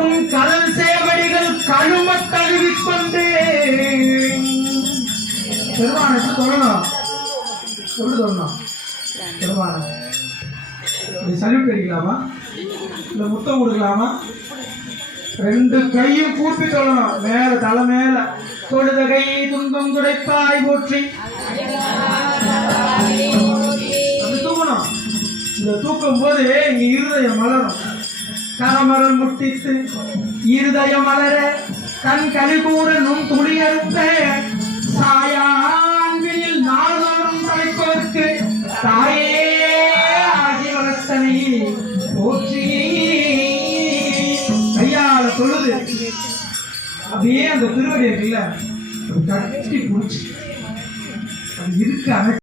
உன் கடல் சேவடிகள் கழும தழுவிக்கொண்டே பெருமானுக்கு சொல்லணும் சொல்லணும் பெருமான சல்யூட் அடிக்கலாமா இல்ல முத்தம் கொடுக்கலாமா? ரெண்டு கையும் கூப்பி சொல்லணும் மேல தலை மேல. தொழுத கை துன்பம் துடைப்பாய் போற்றி. அது தூக்கணும். இந்த தூக்கும் போது இங்க இருதயம் மலரும். கரமரம் முட்டித்து இருதயம் மலர கண் கழிகூற நும் துளியறுத்த சாயான்பில் நாள்தோறும் தலைப்பதற்கு தாயே ஆகி வளர்த்தனை போற்றி. கையால தொழுது அப்படியே அந்த திருவடி இருக்குல்ல கட்டி பிடிச்சி அது இருக்க